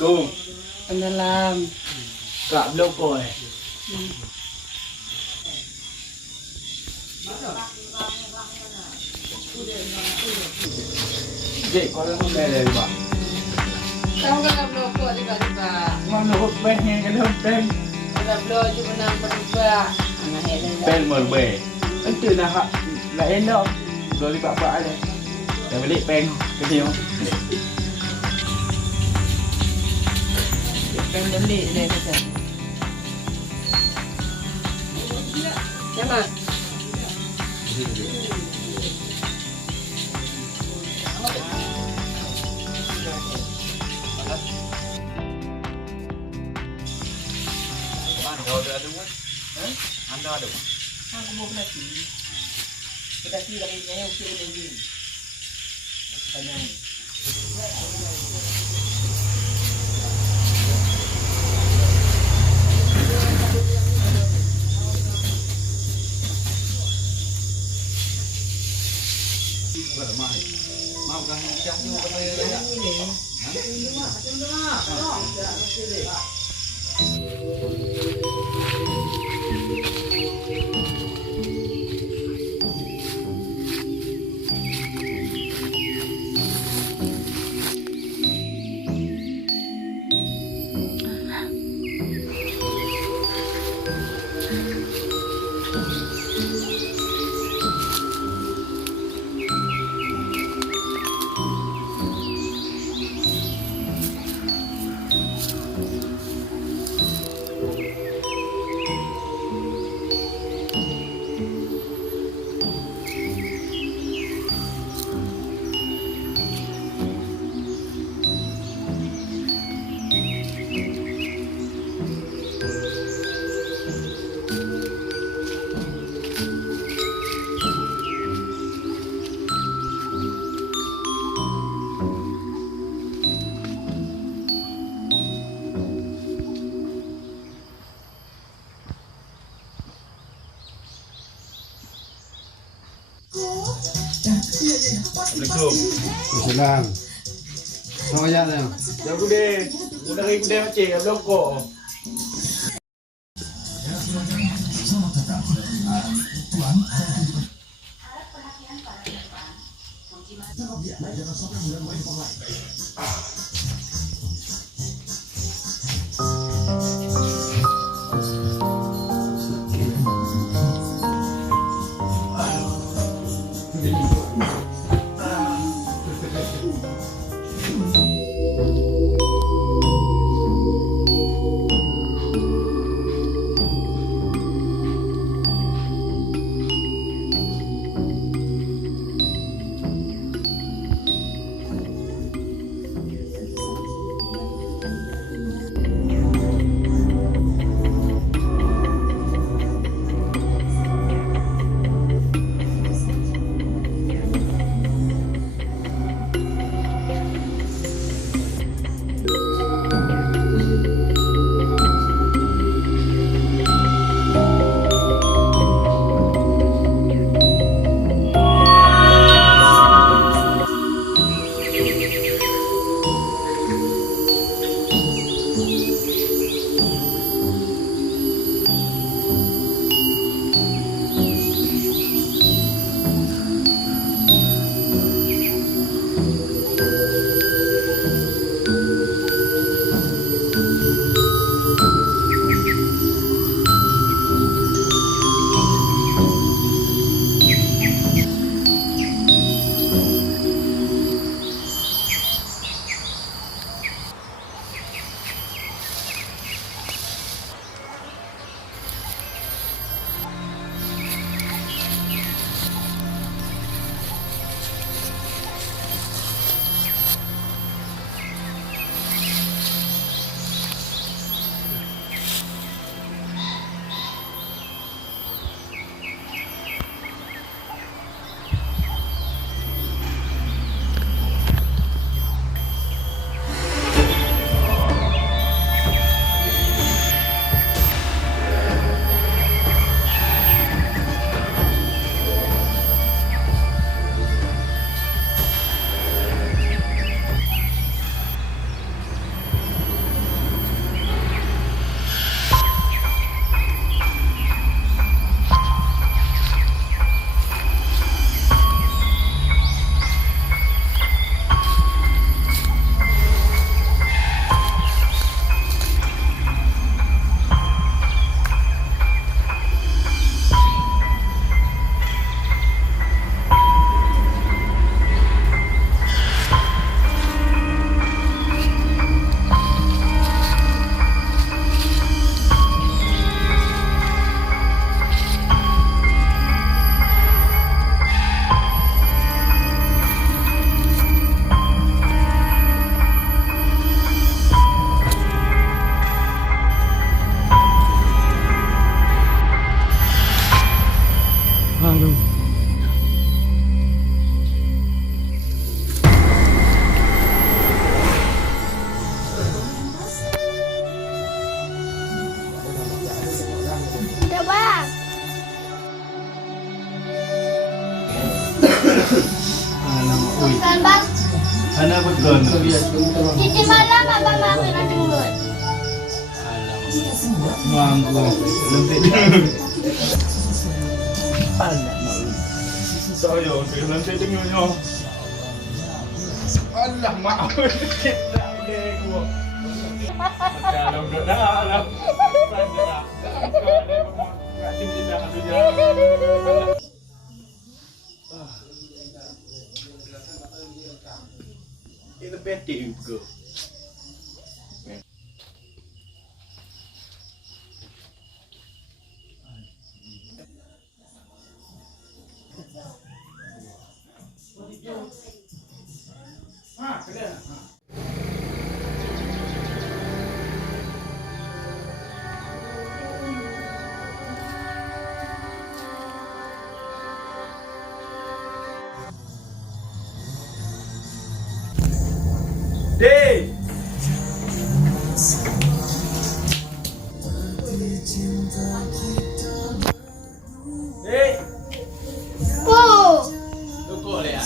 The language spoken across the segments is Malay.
Assalamualaikum. Pendalam. Kak bloko eh. Dek, kau dah mulai dah, Pak. Tahu kan bloko tiba-tiba. Mana pengen kena pen. Ada blok je menang berubah. Anak heran. Pen merbe. Itu nak elok. Dua lipat buat ada. Dah balik pen ke dia. Pen beli dia kata. Siapa? Anda ada. Aku mau pelati. Pelati lagi saya ukir lagi. Panjang. Mau kan cak juga pada Assalamualaikum. Salam. Selamat jalan. Dah kude. Udah ring kude macam kat bloko. Aduh. Udah bang. Alang, uy. Kan bang. Ano ba doon? Jadi malam abang makan nanti mulut. Manggo. Lentik. Alah, malu. Saya lentik dengan nyo. Alah, maaf. Kita boleh gua. Dalam dalam. Itu peti juga. Deh. Deh. Oh, Loko le ah.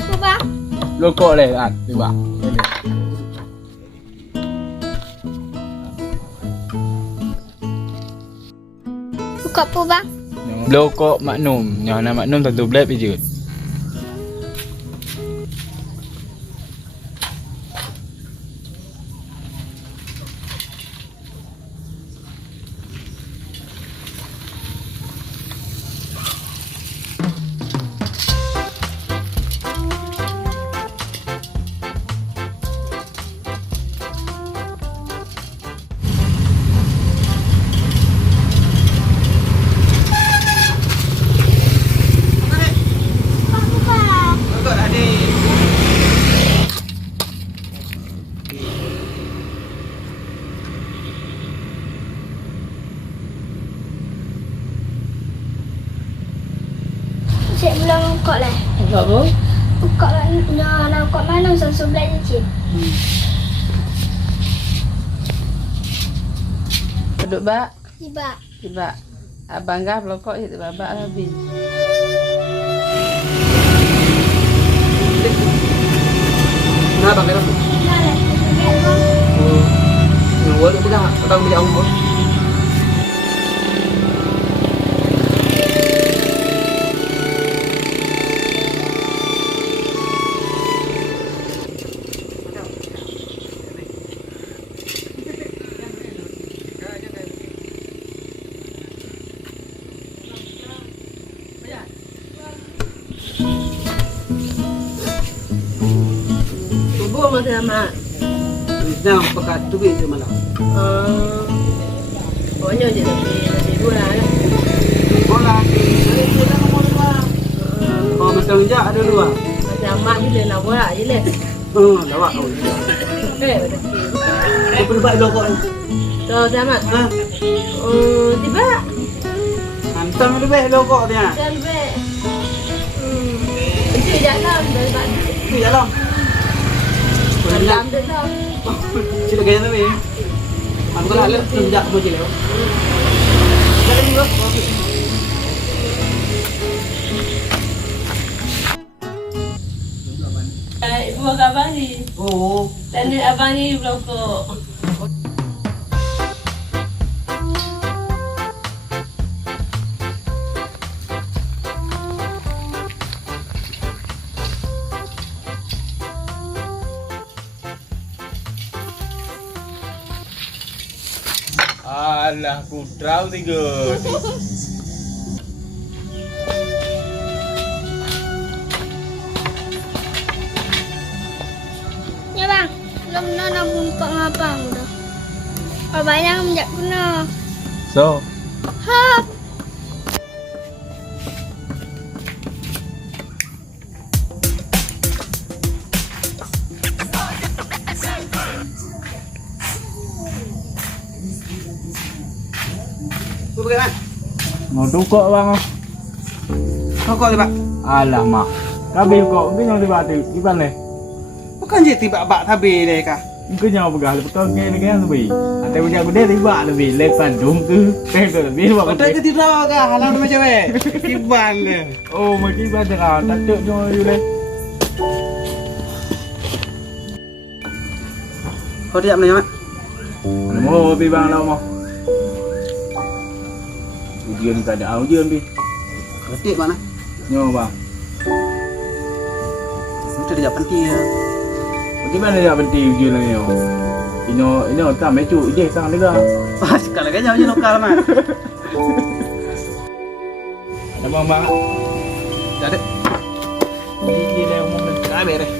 apa bang? Loko le ah, coba. Buka apa bang? Loko Magnum, nyana Magnum tentu black je. Cik belum buka lah. Buka apa? Buka lah. Nak buka mana langsung belah je cik. Duduk bak. Tiba. Tiba. Abang gah pelokok itu babak habis. Nah, bang, kenapa? Nah lah. Tiba bang. Luar itu dah, abang beli anggur. Ibu masih sama. Nah, pekat tu itu malam. Pokoknya je lebih dua lah. Bola, oh masa lunjak ada dua. Macam mak je lah nak borak je lah. Lawak kau. Betul. Kau perlu buat lokok ni. So, selamat. Ha? Tiba. Hantam lebih lokok dia. Kan baik. Itu jalan daripada. Ni dalam. Dalam tu tau. Sila gaya tu ni. Aku kalau ada lunjak kamu je lewat. Jalan juga. Ibu abang ni. Oh. Dan abang ni pelokok. Alah, kudral tiga. Ya bang. Belum nak buka ngapa dah. Abang yang menjak guna. So, Hop. Tu pakai mana? Mau tukok bang. Kok tiba? Alah mak. Kabe kok ke yang tiba tu. Gimana le? Bukan je tiba bak tabe deh kah? Ke yang pegah le betul ke lagi yang lebih. Atau punya aku dia tiba lebih lepas dum tu. Tu lebih buat. Betul ke tidak kah? Halang nama cewek. Tiban le. Oh mungkin baca kau. Tak cuk cuma you le. Kau tiap mana mak? Mau pi bang lau mau. Ujian tak ada ujian pi. Ketik mana? Nyo bang. Sudah tidak penting ya. Bagaimana dia penting ujian lagi yo? Ini tak mecu ide tang dia. Wah, sekali kan jauhnya lokal mah. Ada bang bang. Jadi, Ini dia umum dan tak beres.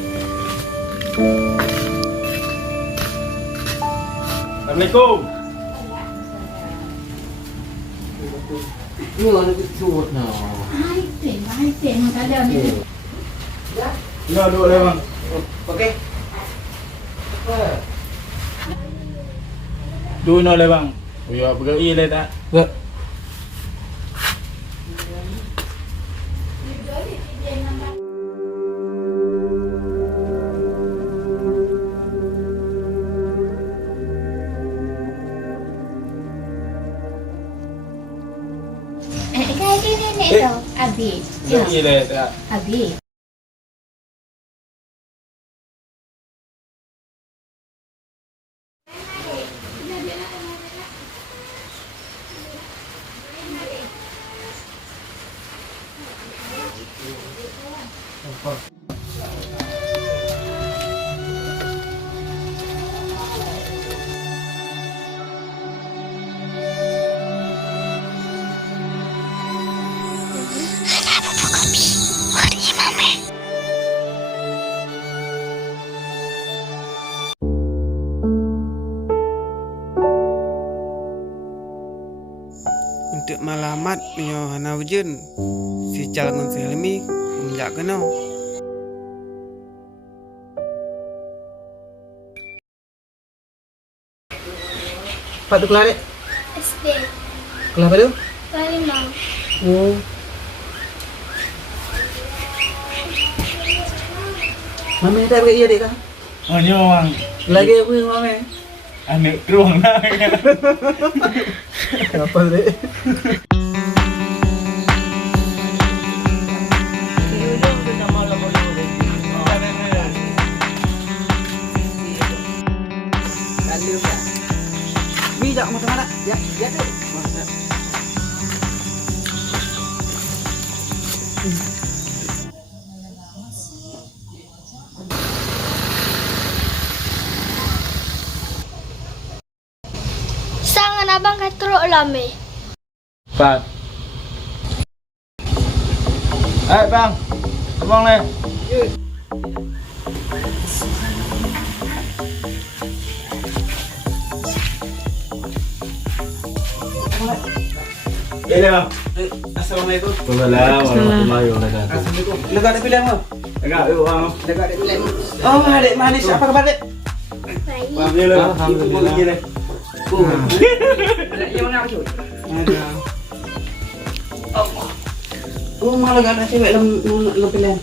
Assalamualaikum. Ini ada kecut nah. Hai, tak ada ni. Ya dua le bang. Okey. Dua no le bang. Oh ya pergi le tak. Ya. Kaya nenek tu. Habis. Ya, Pergi le tak. habis. Untuk malamat punya hana wujud si calon si Helmi menjak kena. Pak tu kelar dek? SD. Kelar apa tu? Kelima. Oh. Mami tak pergi dek kah? Oh nyo bang. Lagi aku yang mami. Anek keruang nak. Apa dek? Mi tak mau mana? Ya, ya tu. Sangan abang katrok lame. Pak. Bang. Abang le. Le bang. Assalamualaikum. Waalaikumsalam warahmatullahi wabarakatuh. Assalamualaikum. Lega ada pilihan mau? Agak yuk bang. Lega ada pilihan. Oh, adik manis. Apa kabar dek? Baik. Bang dia le. Alhamdulillah. Pergi le. Yang mana aku? Ada. Oh, malah gak ada cewek dalam pilihan.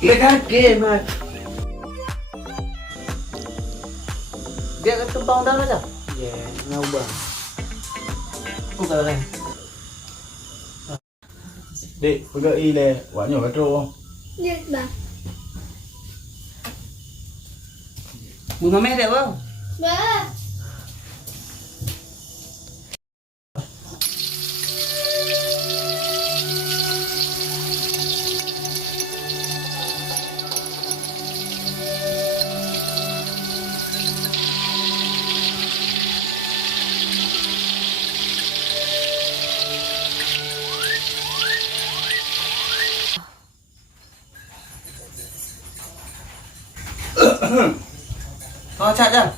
Lega game, mat. Dia ke tumpang dah aja. Ya, ngubah. Aku kalau lain. Dek, pergi le. Waknya katrok. Ya bang. Bu mami ada bang? Bah. Kau cat dah?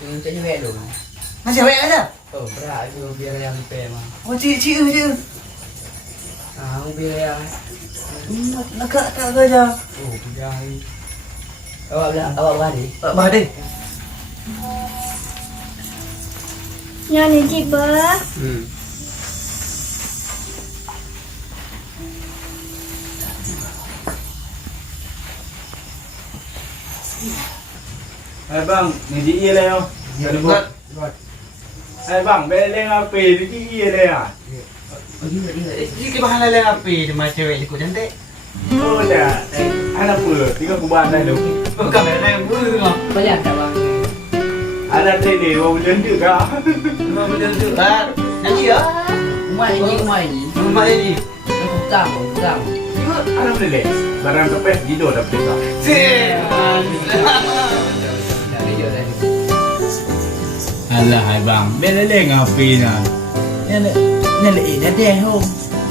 Cik cewek dulu. Masih cewek aja? Oh, berat je biar yang pay mah. Oh, cik. Ah, biar yang Agak tak aja. oh, biar. Awak berani. Bade. Yang ni cik bah. Hai bang, ni di iya lah. Buat. Hai bang, beleng apa di iya lah. Oh, dia. Ini bahan lele api cuma cewek ikut cantik. Oh dah. Anak pula, tiga kuban dah tu. Bukan lele yang bulu tu. Banyak tak bang? Anak tadi mau berjenduk kah? Mau betul tu. Nyanyi ya. Rumah ini. Rumah ini. Hutang. Anak boleh. Barang kepes gido dah peka. Alah hai bang, beleng apa nak? Ni le dah deh ho.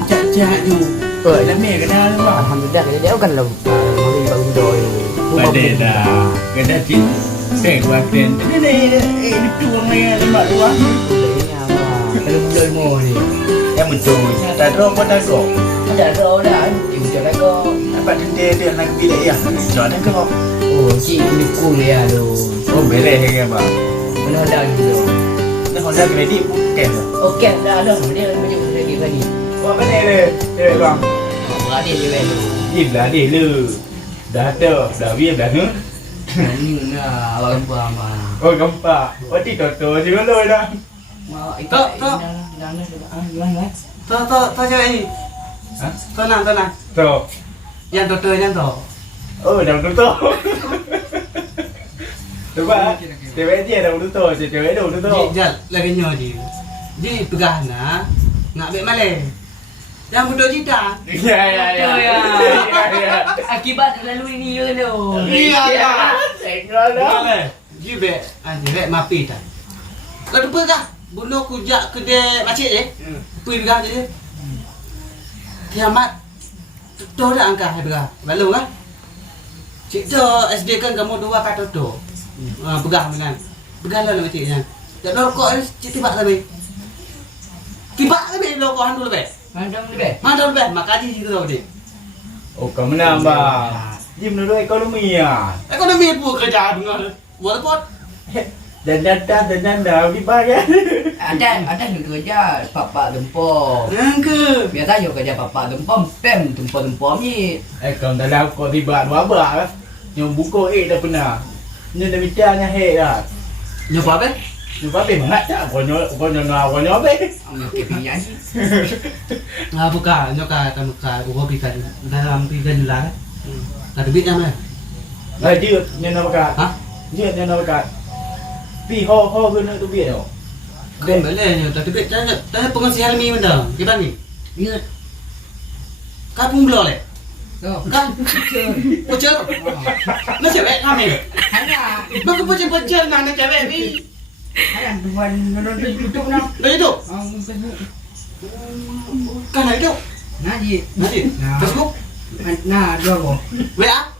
Cak tu. Dah me kena bang. Alhamdulillah dia kan lah mari baru doi. Pada dah. Kena cik. Teng waten. Ni tuang ni lima dua. Kalau bulan mo ni. Yang betul. Tak ada orang pada kau. Ada roh dah. Ibu jalan kau. Nampak dia nak bilik ya. Jangan kau. Oh, cik ni cool ya tu. Oh beleng ke bang. Mana ada gitu. Ni Honda kredit bukan. Okey dah dah. Dia macam lagi tadi. Oh mana le? Bang. Berada je kan. Dah deh lu. Dah dah dah. Ni nah awak lupa mah. Oh gempa. Oh ti toto je lo dah. Mak Tak. Tak cewek ni. Ha? Tenang. To. Yang toto yang tu. Oh dah toto. Coba. Cewek dia dah toto, cewek dah toto. Jal lagi nyoji. Ji pegah na nak ambil malai. Yang bodoh cita. Ya. akibat lalu ini you know. Iya. Tengok dah. Boleh. Ji be, rek mapi tak. Kau lupa kah? Bunuh kujak kedai makcik je. Pergi pegah je. Kiamat. Tu dah angkat hai pegah. Lalu kan? Cik tu SD kan kamu dua kata tu. Pegah dengan. Pegah lah makcik nya. Tak ada rokok cik tibak tapi. Tibak tapi rokok handu lebih. Mana lebih? Makaji situ tahu dia. Oh kamu nambah. Jim dulu ekonomi ya. Ekonomi pun kerja dengan walaupun Dan dah dibayar. Ada yang kerja papa gempom. yang ke Biasa yo kerja papa gempom pem gempom ni. Kau dalam kau tiba dua lah. Yang buku dah pernah. Ni dah bicarnya dah. nyoba apa? Nyoba banget tak? Kau nyoba. Okey pian. Bukan nyoka kan buka gua bikin dalam bikin lah. Ada duit yang mana? Dia nyoba kat. Hah? Dia nyoba kat. Pi ho guna tu biar. Kan boleh nyo tapi duit tanya penghasilan mi benda. Kita ni. Ya. Kau pun belum leh. Oh. Kan? Pecel. Nak cewek kami. Hanya Bang pecel nak cewek ni. hanya tuan menonton YouTube nak. Dah itu. Kan ada itu. Naji. Nanti. Facebook. Nah, dua ko. WA.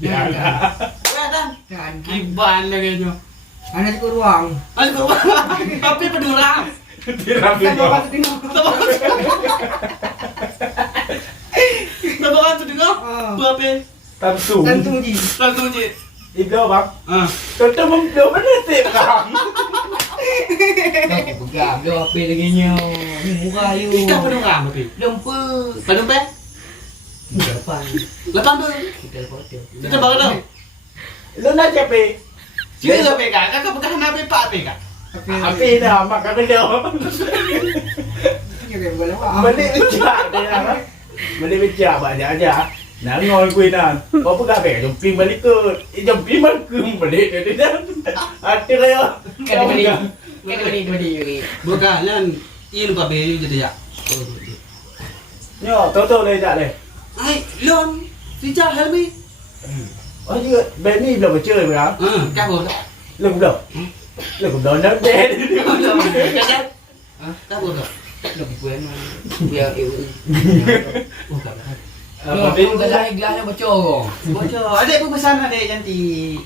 Biar. WA dan. Kan Kiban lagi nyo. anak ko ruang. Aduh, tapi pedurang. Tiram tu. Nampak tu dengar? Berapa? Tamsu. Tentu ji. Langsung je. Ido bang. Ah. Contoh belum mana sih bang. Kau pegang dia apa lagi nyo. Ni murah you. Ikan pedurang berapa? Lempa. Padung pe? Depan. Lepas tu. Kita foto. Kita bawa dah. Lu nak capai. Sila pegang. Kakak pegang nak pepak pegang. Api dah mak kau dia. Kita boleh buat. Balik becak dia. Balik becak banyak aja. Nak ngoi kuih nan. Kau pegang pe jumping balik ke. Jumping makum balik dia. Hati kaya. Kita beli. Bukan kan. Ini lupa be jadi ya. Nyo, tahu le jak le. Ai, lon. Sijak helmi. Oh dia ben ni belum baca bang. Kau boleh. Belum. Belum nak ben. Kau boleh. Lempa mana. Biar Bukan. Apa dia gelasnya bocor. Bocor. Adik pun pesan adik cantik.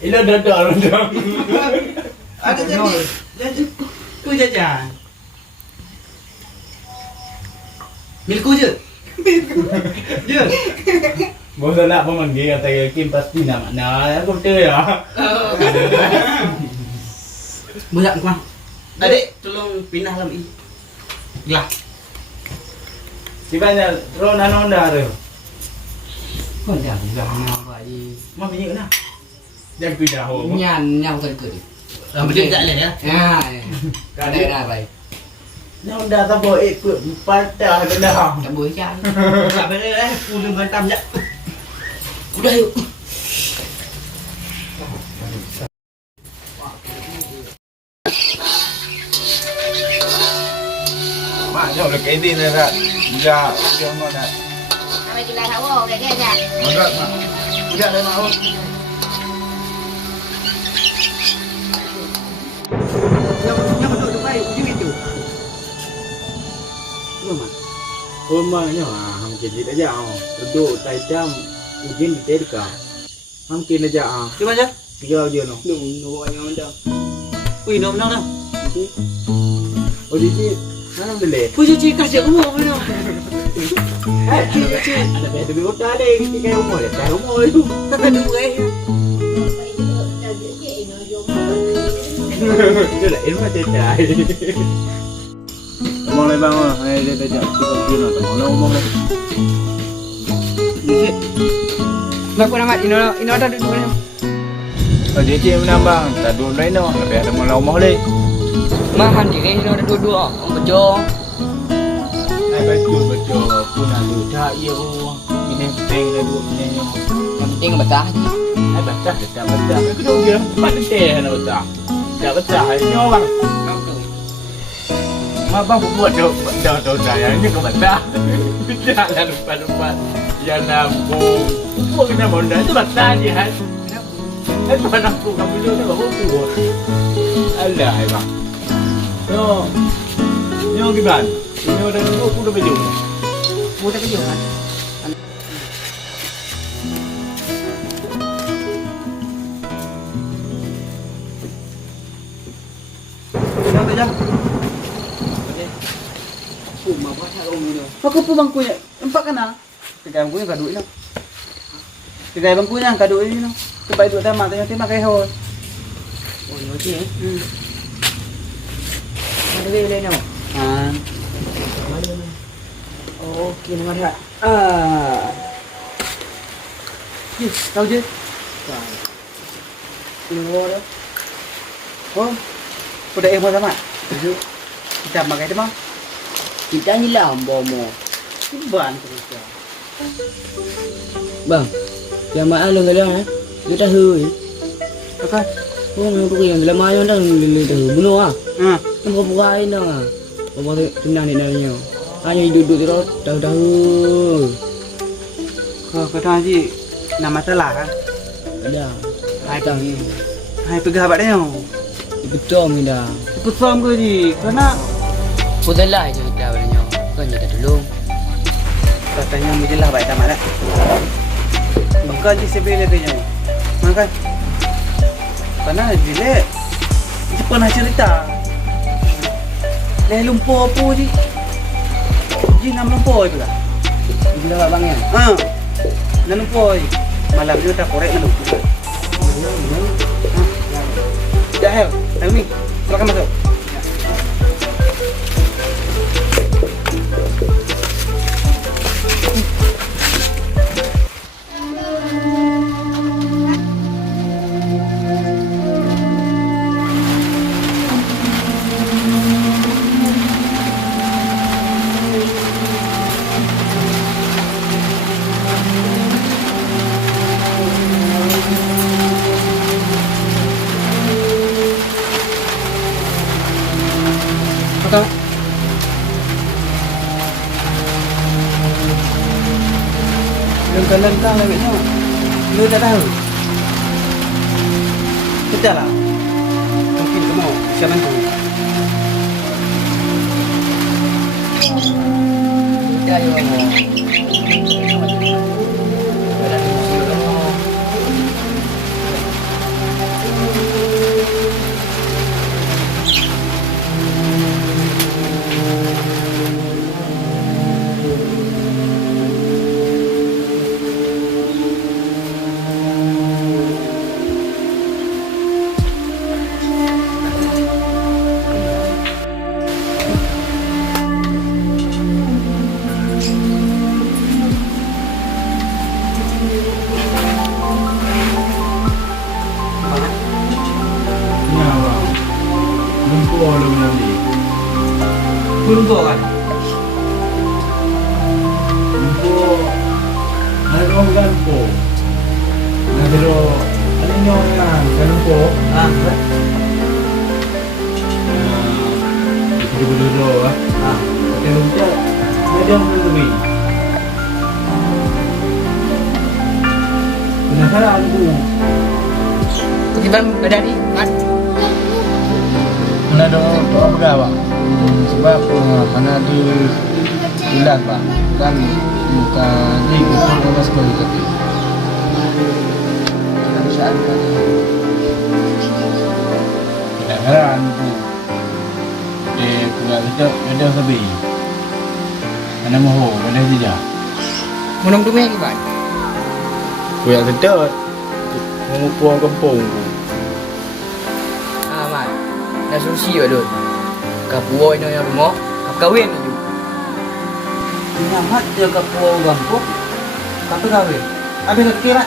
Ilo dah. Ada cantik. Cantik. Ku jajan. Milku je. Je. Bosan nak pemanggil kata Kim pasti nak mana aku betul ya. Banyak kurang. Adik tolong pindah dalam ini. Ya. Sibanya Ronda tu. Kau dah bilang apa ni? Mau pergi mana? Jangan pindah home. Nhau thân cười. Benda tak lain ya. Cái này là vậy. Yang dah tak boleh ikut patah dah. Chẳng bữa cha. Tak boleh pun bantam je. Udah yuk. Mak jom le cái tin dah. Dah, jom mana. Kami kita tahu kayak aja. Masak mak. Udah dah mau. Yang betul tu baik, uji itu. Rumah. Rumahnya ham kecil aja. Duduk tai jam ujin di terka. Ham kini aja. Cuba aja. Tiga aja no. Nunggu yang anda. Wih, nom nom nom. Oh di sini mana boleh? Puji kasih umur mana? Ada beda biota deh. Kayak umur ya. Kayak umur itu. Tak ada dua ya. Itu lah ilmu tidak. Ngomong lagi bang, dia dah kita kira tak ngomong lagi. Bác có nama ino ada duduk mana? Ở dưới kia menambang, tak duduk lain no, tapi ada ngomong lagi. Mahan diri ino ada duduk. Om bejo. Betul, pun ada tak ia ini penting dah duduk ni. Yang penting betah je. Betah, tak betah. Kita dia pada teh nak betah. Tak betah, ni orang. Mak bang buat dah saya ni ke betah. Jangan lupa ya nabung. Buat kena bonda itu betah je kan. Itu anakku kamu dulu ni bawa buat. Alah, bang. No, ni orang gimana? Ini udah nunggu, udah baju. Udah kerja kan? Dah jam. Rumah buat sarung ni. Aku pun bangkunya. Nampak kan ah? Kegai bangkunya enggak duit noh. Kegai bangkunya enggak duit ni noh. Kebai duit tamat tengok kai hol. Oh, ni okey. Ada beli lain no. Ah. Oh, okey nak ada. Yes, tahu je. Keluar dah. Oh. Udah emosi sama. Kita makan tu mah. Kita ni lah bomo. Ban terus. Bang. Yang mak alung galang Dia dah hui. Okey. Oh, nak pergi yang dalam ayam dah bunuh ah. Ha. Tempat buain dah. Bawa tenang ni nanya. Hanya duduk terus dah. Kau tahu je nama salah kan? Ada. Hai tang. Hai pegah abad dia. Betul ni dah. Kusam ke je. Karena Putalah je kita beranya. Kan jadi tolong. katanya mujilah baik tamat dah. Bukan je sebelum dia tanya. Makan. Karena bila dia pernah cerita. Leh lumpur apa je. Ji nam lumpur tu lah. Gila bang ya. Ha. Nam lumpur je. Malam ni dah korek nak lumpur. Dah hel. Tahu ni. Silakan masuk. Betul. Lengkang-lengkang lagi lu tak tahu. Kita lah. Mungkin kamu bisa bantu. Kita yo. Ada di sini kamu. Lumpur kan? Lumpur. Ada orang lumpur. Nah, kalau ada yang lumpur. Ah, Itu dulu ah. ah. Pakai lumpur. Ada yang lebih. Penasaran aku. Ketiban badan ni kan. Mana ada orang berapa? Sebab mana di bulan pak kan bukan di bukan sekolah tapi Dalam syarikat kan. kadang-kadang tu pulang kita ada lebih mana mahu ada tidak Munong tu meh kiban. pulang sedot mengumpul kampung Ah mat. Dah susi ba dun. Ka puo ino yang rumah, ka kawin ni. Nyamat dia ke pulau Gampuk. Tapi kahwin. Habis ke kira.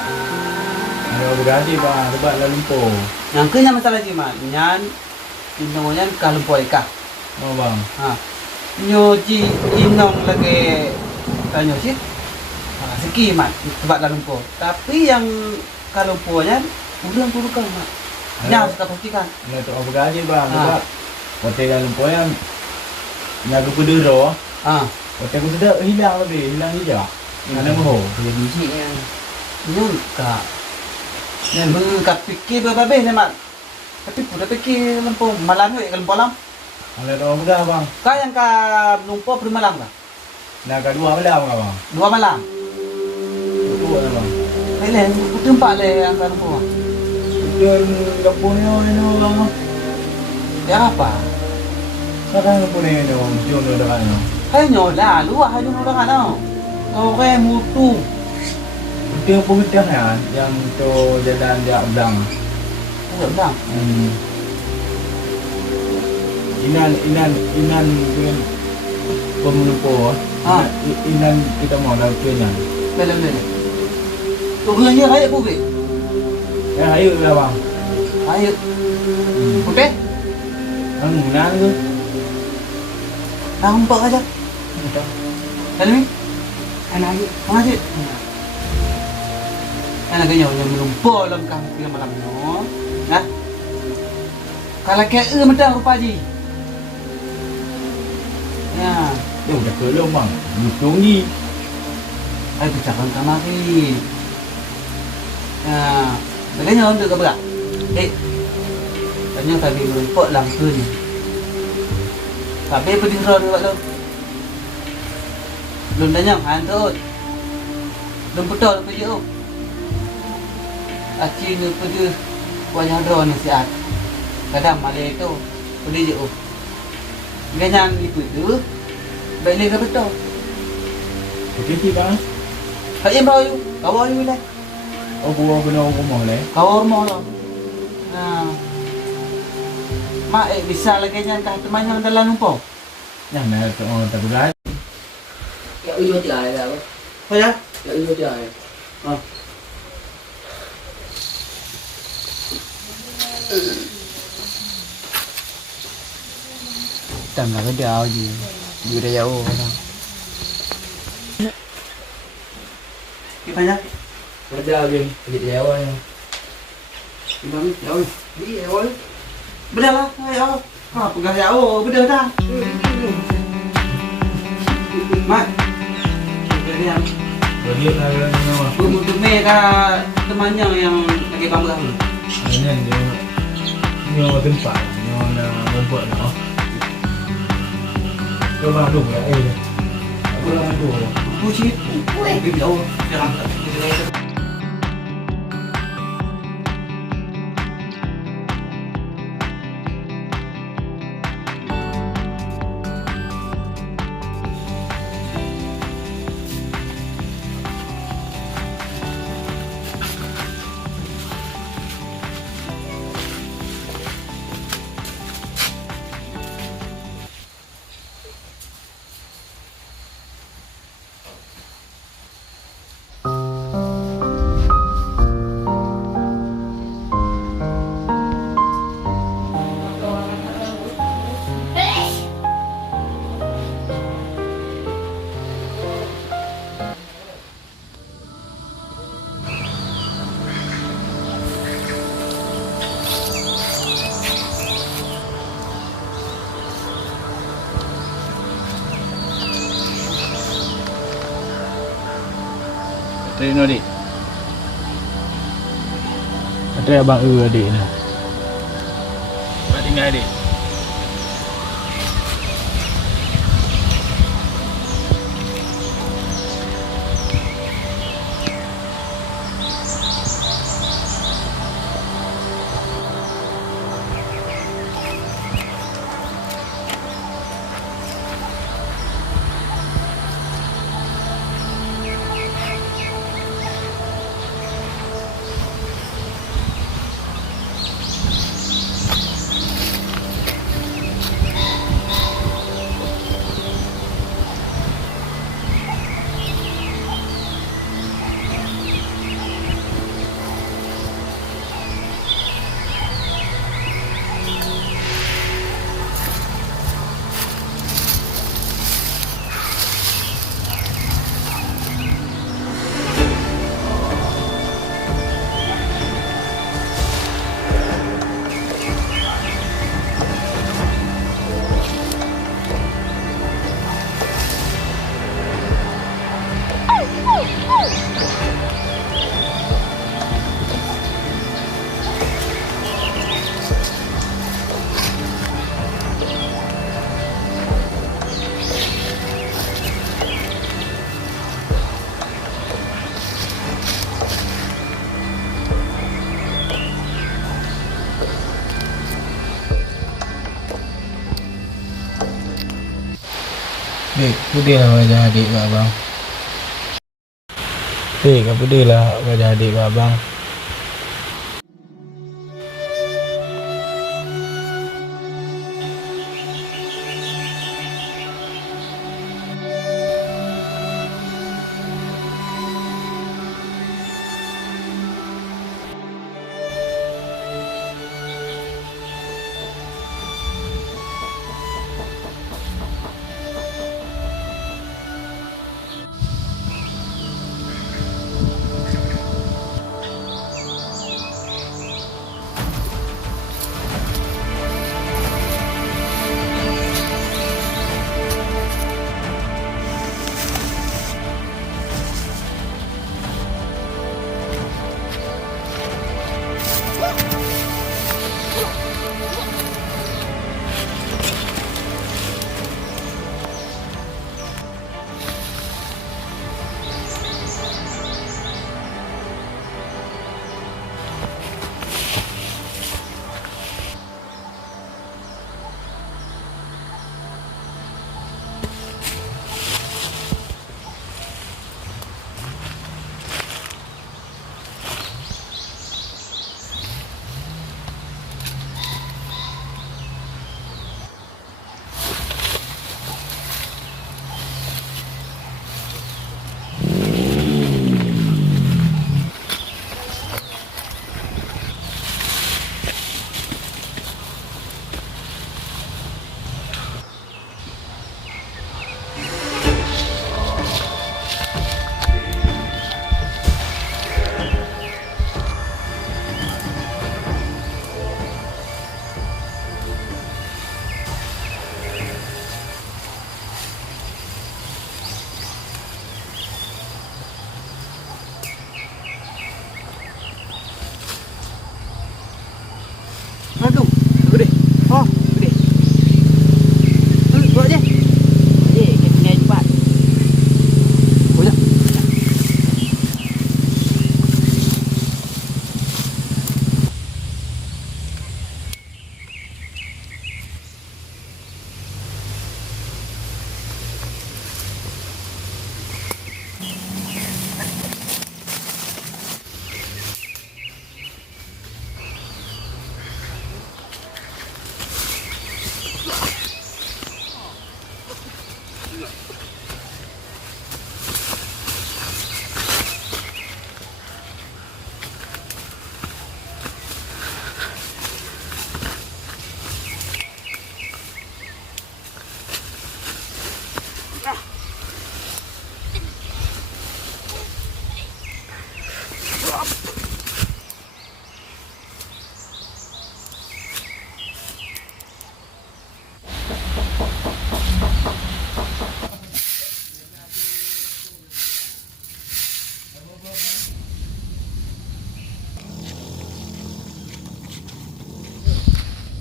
ada berganti pak sebab lalu lumpur Yang kena masalah jimat. Nyan. Inongan kalau puai kah. mau bang Ha. Nyoji inong lagi tanya sih. Ha, seki mat sebab dalam po. Tapi yang kalau puanya udah kan mat. Nya suka pastikan. ada tu orang berganti bang Ah. sebab hotel dalam lumpur yang nyaga pedero Ah, hotel aku sedap hilang lebih hilang hijau mana mahu Dia biji yang nyun ka. Nen beng ka fikir babe ne mat. Tapi pura fikir lempo malam ni kalau malam. ada orang berapa bang Ka yang ka lumpo per malam ka. nak kedua malam ke bang 2 malam. kedua lah bang Lain tempat le yang ka lumpo. dan kampungnya ini orang Ya apa? sekarang kampungnya ini orang jom dah kan Hai nyola lu hai lu orang ano. Kau mutu. Dia pengetah kan yang tu jalan dia belang. Ya udah. Inan dengan pemenupo. Ah. Inan kita mau nak tuanya. Bela. Tu hanya raya pubi. Ya ayo lah bang. Ayo. Okey. Nang tu. Nampak aja. Helmi. anak ni. Mana sih? Anak kanya yang melumpur dalam kampung malam no. Nah. Kalau kayak macam rupa ji. Ya, Dia udah kelong bang. Lutung ni. ayo bicarakan kamari. Ya, kanya untuk ke berak. Kanya tadi melumpur langsung ni. Tapi pergi rol buat lo. Belum tanya, hantu. Belum betul pergi tu. Aci ni pergi wajah drone ni siat. Kadang malam itu pergi je. Ganyan ibu tu. Baik ni ke betul. Okey ti bang. Hak yang bawa you. Kau you lah. Oh buah benar rumah le. Kau rumah lo. Nah. Mak bisa lagi yang kah teman yang dalam numpang. Yang nak tu orang tak berat. Ya uyo dia ada apa? Apa ya? Ya uyo dia. Oh. Tam lah dia je. Dia dah jauh orang. Gimana? Kerja dia, dia jauh ni. Gimana? Jauh. Dia jauh. Benar lah. Ayo. Ha, pegang jauh. Benar dah. Mak. Kemudian Bagi lah ni mah. untuk mereka temannya yang lagi bangga. Hanya dia ni orang tempat, ni orang membuat dah. Kau bang dulu ya. Aku dah dulu. Puji. Pergi jauh. Jangan tak. Rino dik. Ada abang adik ni. Abang tinggal adik. Dek, putihlah wajah adik kat abang. Dek, putihlah wajah adik kat abang.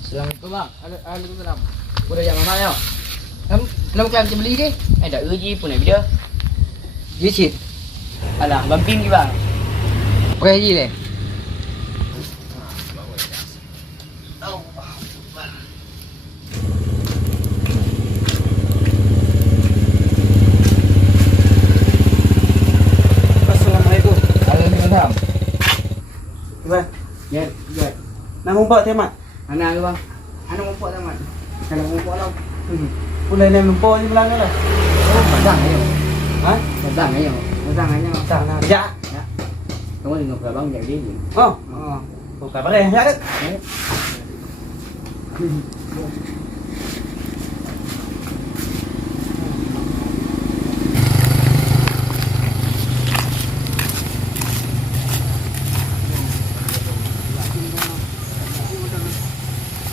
Assalamualaikum bang. Waalaikumsalam. Udah jam mana ya? Kenapa kalian macam beli ke? Dah uji pun nak video. Dia cik. Alah, bamping ke bang? Pakai haji le? Assalamualaikum. Waalaikumsalam. Bang, Ya, ya. nak mumpuk temat. Anak ke bang? Anak mumpuk tamat. Kalau mumpuk lah. Pulai ni mumpuk ni belang lah. Oh, pasang ayo. Ha? Pasang ayo. Pasang ayo. Tak nak. Ya. Kamu tengok ke bang jadi. Oh. Bukan boleh. Ya dak.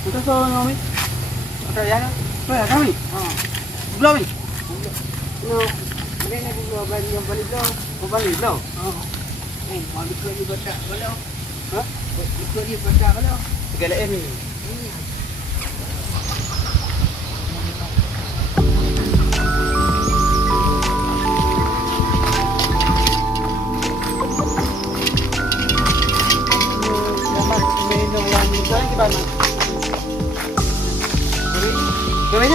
Kita so ngami. Ada ya? Ada kami. Belum ni. No. Ini ni belum balik dah. Balik dah. Mau ikut dia batak kalau. Ha? Ikut dia batak kalau. Segala ni. Kau ni,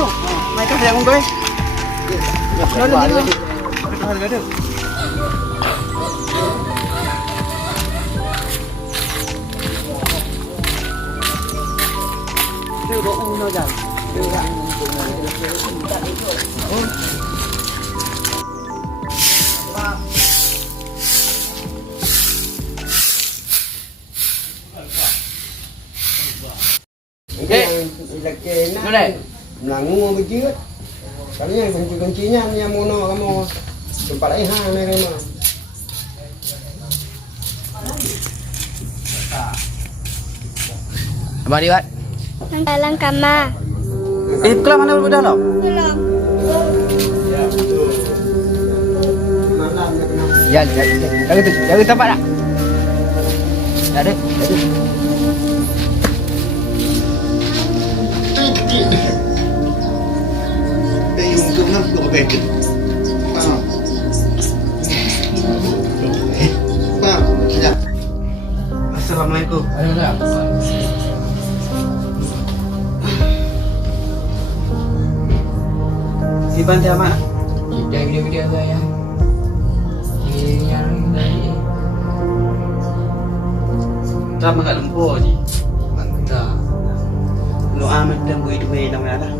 mai tu saya mungkin. Ada. Dia bawa uno jam. Dia tak. Boleh. Nangu begitu. Kali yang kunci-kuncinya ni yang mono kamu tempat lain hang ni kamu. Abang lihat. Dalam kamar. Kelas mana budak lo? Belum. Malam nak kena. Ya, jaga tempat tak? Tak ada. Yung tu nak kau betul. Bang, ya. Assalamualaikum. Si bantai amat. Jangan video-video saya. Yang tadi. Tak makan lempur je. Mantap. Lu amat dan bui duit nama lah.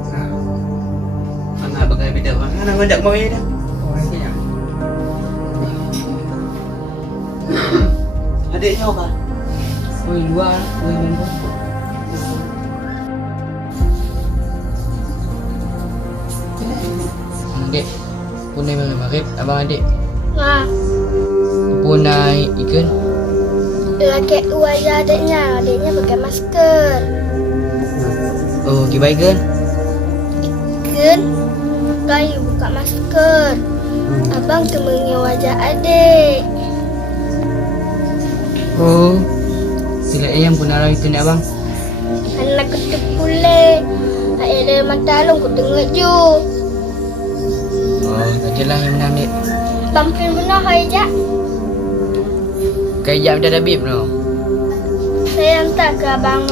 Anak bagai beda orang. Anak ngajak mau dah. Orangnya. Adiknya apa? Oi luar, oi mana? Adik, punai malam maghrib, abang adik. Wah, Punai ikan. laki wajah adiknya pakai masker. Oh, kibai ikan. Ikan, kayu buka masker. Abang temengi wajah adik. Oh, sila yang punai ikan abang. Anak ketep pulih. Ayah dari mata alung ku tengok je. Oh, sajalah yang menang dek. Tampil benar aja. Kayak jam dah bib no. Saya hantar ke abang.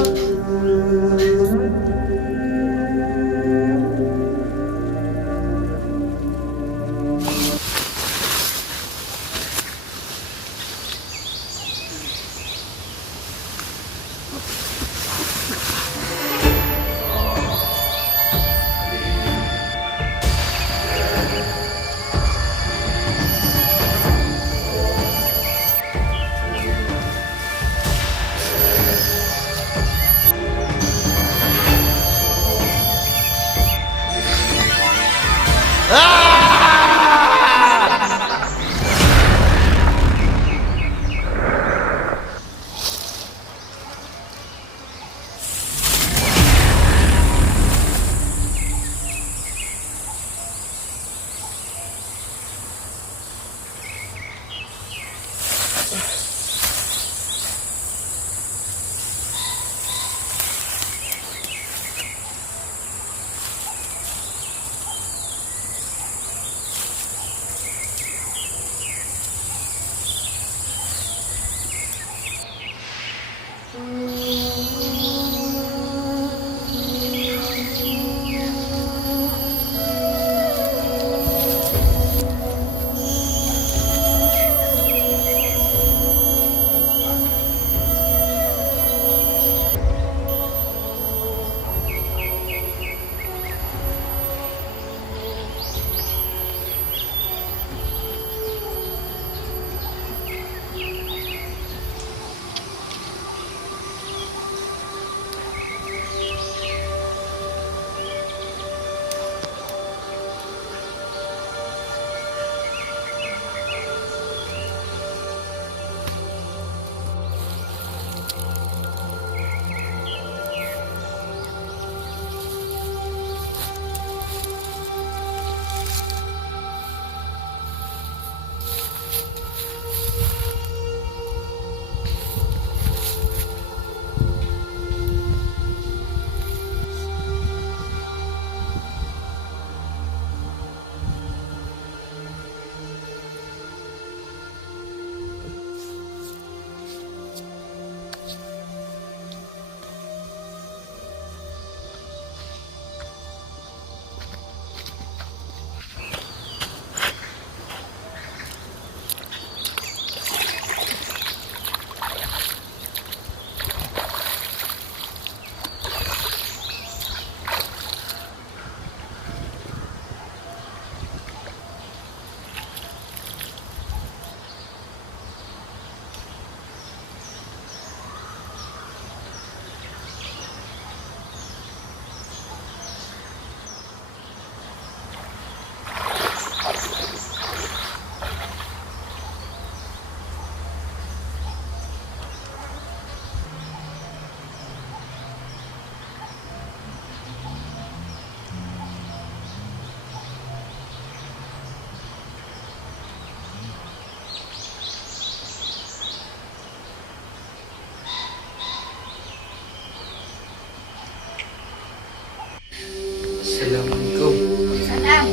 Assalamualaikum. Salam.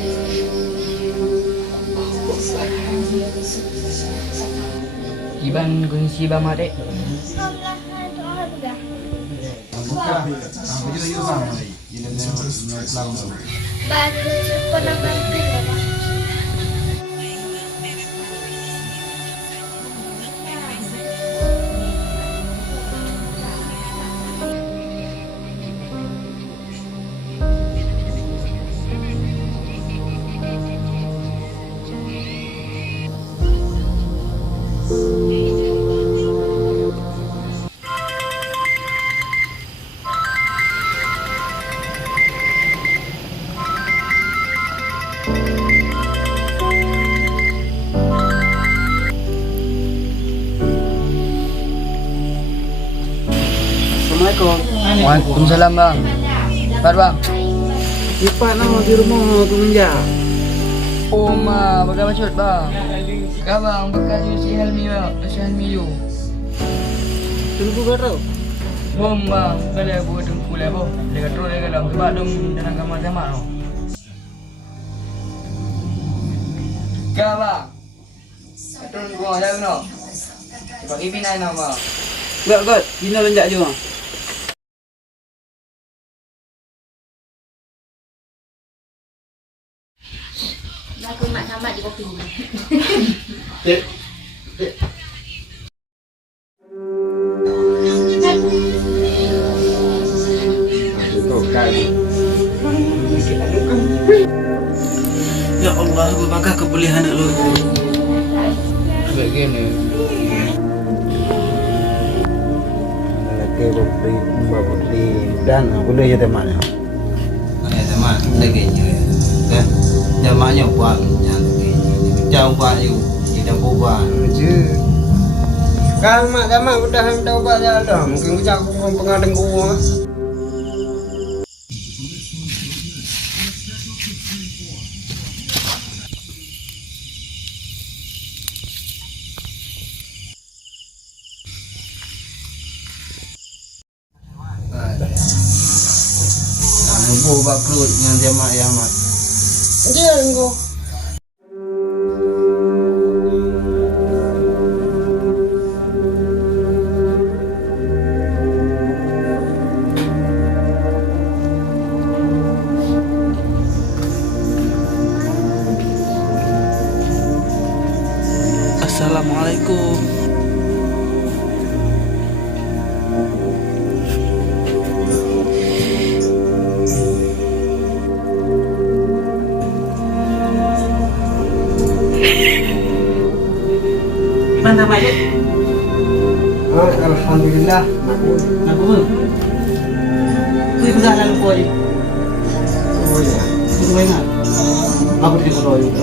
Iban kunci ba mak dek? Allah doa dah. Baru pernah mampir ya, Pak. Assalamualaikum. Waalaikumsalam bang. Cepat bang. Cepat nama di rumah aku menjak. Oh ma, bagai macut bang. Kau bang, bekas you si Helmi bang. Si Helmi you. Tunggu baru. Bom bang, kalau aku tunggu lah boh. Dia kata terus dia dalam sebab dom dalam kamar sama no. Kau bang. Tunggu gua dah no. Bagi pinai nama. Gak, Dina lenjak je bang. Aku mak sama di kopi. Ya Allah, aku bangga kebolehan anak lu. Sebab gini. Lagi bukti dan boleh je temannya. Mana teman, lagi je. Kan? Jamaknya buat jangan lagi. Jauh buat you, tidak buat. Je. Kan mak sama udah tahu apa dah. Mungkin kita pengadeng gua. Nunggu bakrut yang jamak yang mat. Dia engko. Assalamualaikum. Mana namanya? Alhamdulillah. Aku pun. Kau juga lalu kau je. Oh ya. Kau kau ingat? Aku di kau juga.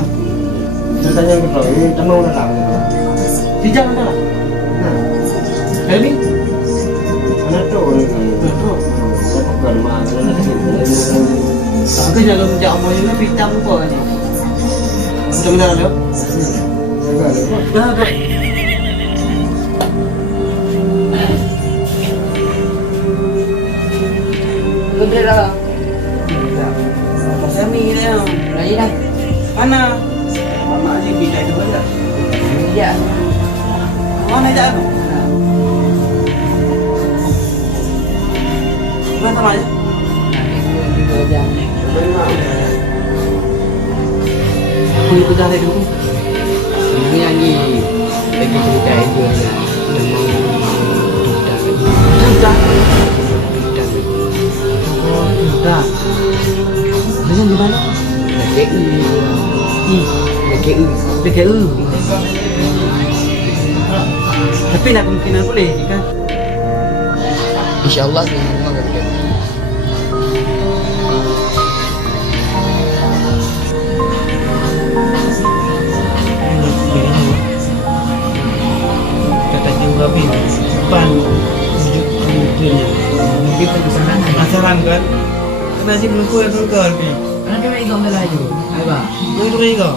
Ceritanya betul. Ini teman udah lama. Di jalan dah. Nah, Helmi? anak tu ni kan. Betul. Saya bukan mak. Anak tu. Aku jalan menjauh mau ini pitam kau ni. Betul-betul ada. Jaga ni. Dah ada. Kau beli dah bang. Saya ni dia. Lagi dah. Mana? Mak ni bidai tu aja. Ya. Mana dah tu? Mana sama aja? Aku ikut dah dulu. Ini yang ni lagi cerita itu aja. Sudah. Oh, sudah. Dengan di mana? DKU. Tapi nak kemungkinan boleh kan? InsyaAllah semua kerja. Kata juga bin, depan wujudnya. Mungkin penasaran kan? Kena sih belum kau belum kau bin. Mana kau ikut melaju? Ayo bang. Kau itu kau.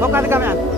Kau kata kami